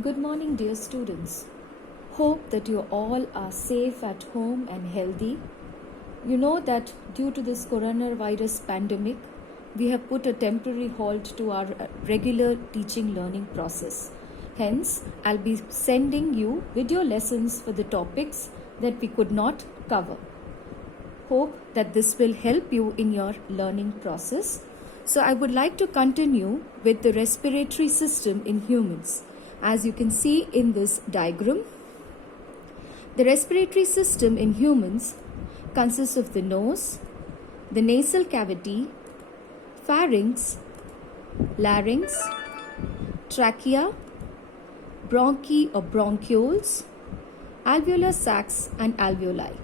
Good morning, dear students. Hope that you all are safe at home and healthy. You know that due to this coronavirus pandemic, we have put a temporary halt to our regular teaching learning process. Hence, I'll be sending you video lessons for the topics that we could not cover. Hope that this will help you in your learning process. So I would like to continue with the respiratory system in humans. As you can see in this diagram, the respiratory system in humans consists of the nose, the nasal cavity, pharynx, larynx, trachea, bronchi or bronchioles, alveolar sacs and alveoli.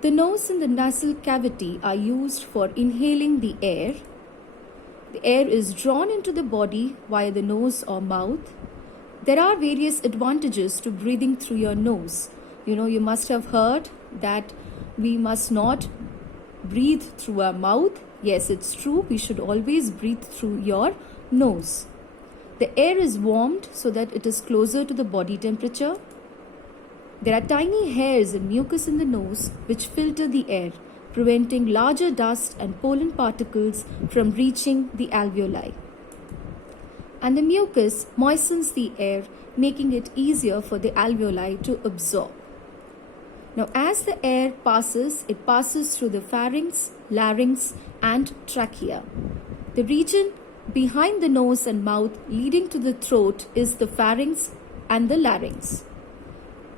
The nose and the nasal cavity are used for inhaling the air. The air is drawn into the body via the nose or mouth. There are various advantages to breathing through your nose. You must have heard that we must not breathe through our mouth. Yes, it's true. We should always breathe through your nose. The air is warmed so that it is closer to the body temperature. There are tiny hairs and mucus in the nose which filter the air, preventing larger dust and pollen particles from reaching the alveoli. And the mucus moistens the air, making it easier for the alveoli to absorb. Now, as the air passes, it passes through the pharynx, larynx, and trachea. The region behind the nose and mouth leading to the throat is the pharynx and the larynx.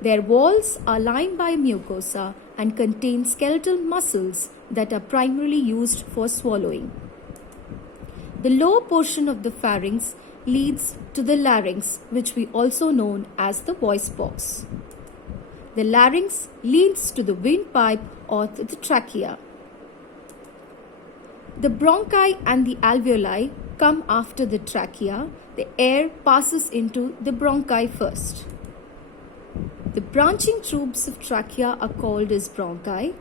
Their walls are lined by mucosa and contain skeletal muscles that are primarily used for swallowing. The lower portion of the pharynx leads to the larynx, which we also know as the voice box. The larynx leads to the windpipe or to the trachea. The bronchi and the alveoli come after the trachea. The air passes into the bronchi first. The branching tubes of trachea are called as bronchi.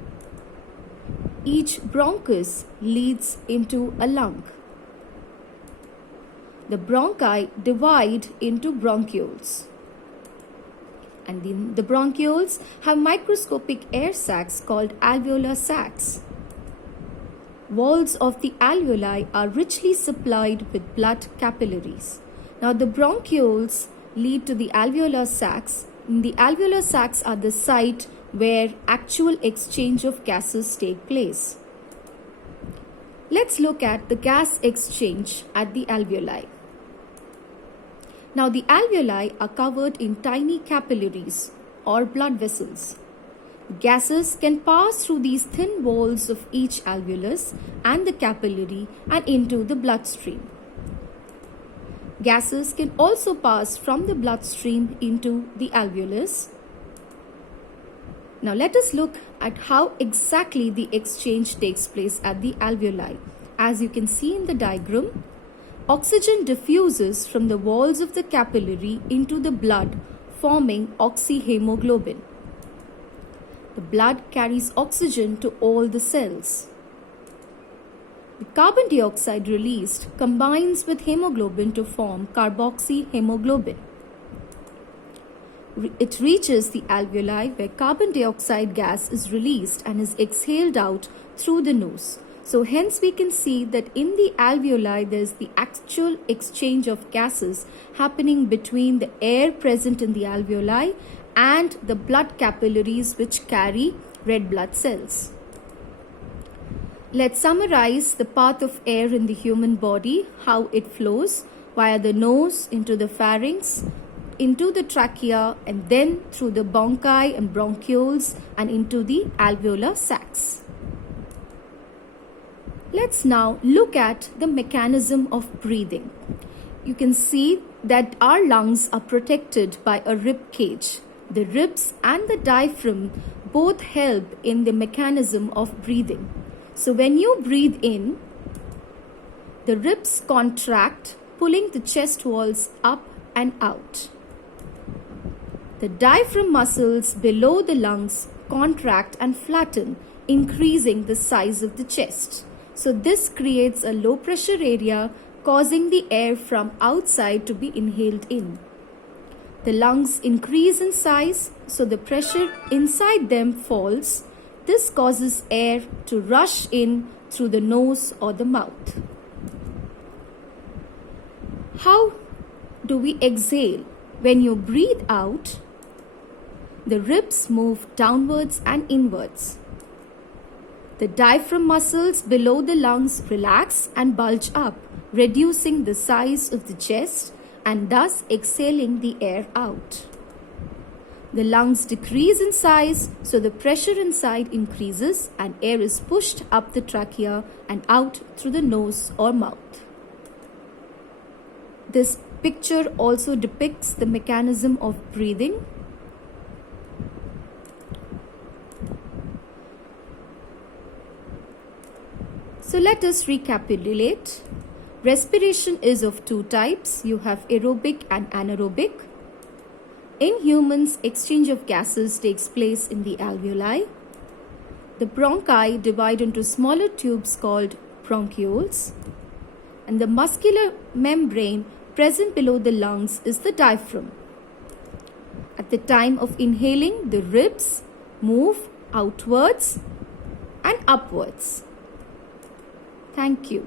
Each bronchus leads into a lung. The bronchi divide into bronchioles. And then the bronchioles have microscopic air sacs called alveolar sacs. Walls of the alveoli are richly supplied with blood capillaries. Now the bronchioles lead to the alveolar sacs. The alveolar sacs are the site where actual exchange of gases take place. Let's look at the gas exchange at the alveoli. Now the alveoli are covered in tiny capillaries or blood vessels. Gases can pass through these thin walls of each alveolus and the capillary and into the bloodstream. Gases can also pass from the bloodstream into the alveolus. Now let us look at how exactly the exchange takes place at the alveoli. As you can see in the diagram, oxygen diffuses from the walls of the capillary into the blood, forming oxyhemoglobin. The blood carries oxygen to all the cells. The carbon dioxide released combines with hemoglobin to form carboxyhemoglobin. It reaches the alveoli where carbon dioxide gas is released and is exhaled out through the nose. So hence we can see that in the alveoli there is the actual exchange of gases happening between the air present in the alveoli and the blood capillaries which carry red blood cells. Let's summarize the path of air in the human body, how it flows via the nose into the pharynx, into the trachea, and then through the bronchi and bronchioles and into the alveolar sacs. Let's now look at the mechanism of breathing. You can see that our lungs are protected by a rib cage. The ribs and the diaphragm both help in the mechanism of breathing. So when you breathe in, the ribs contract, pulling the chest walls up and out. The diaphragm muscles below the lungs contract and flatten, increasing the size of the chest. So this creates a low pressure area causing the air from outside to be inhaled in. The lungs increase in size, so the pressure inside them falls. This causes air to rush in through the nose or the mouth. How do we exhale? When you breathe out, the ribs move downwards and inwards. The diaphragm muscles below the lungs relax and bulge up, reducing the size of the chest and thus exhaling the air out. The lungs decrease in size, so the pressure inside increases and air is pushed up the trachea and out through the nose or mouth. This picture also depicts the mechanism of breathing. So let us recapitulate. Respiration is of two types. You have aerobic and anaerobic. In humans, exchange of gases takes place in the alveoli. The bronchi divide into smaller tubes called bronchioles. And the muscular membrane present below the lungs is the diaphragm. At the time of inhaling, the ribs move outwards and upwards. Thank you.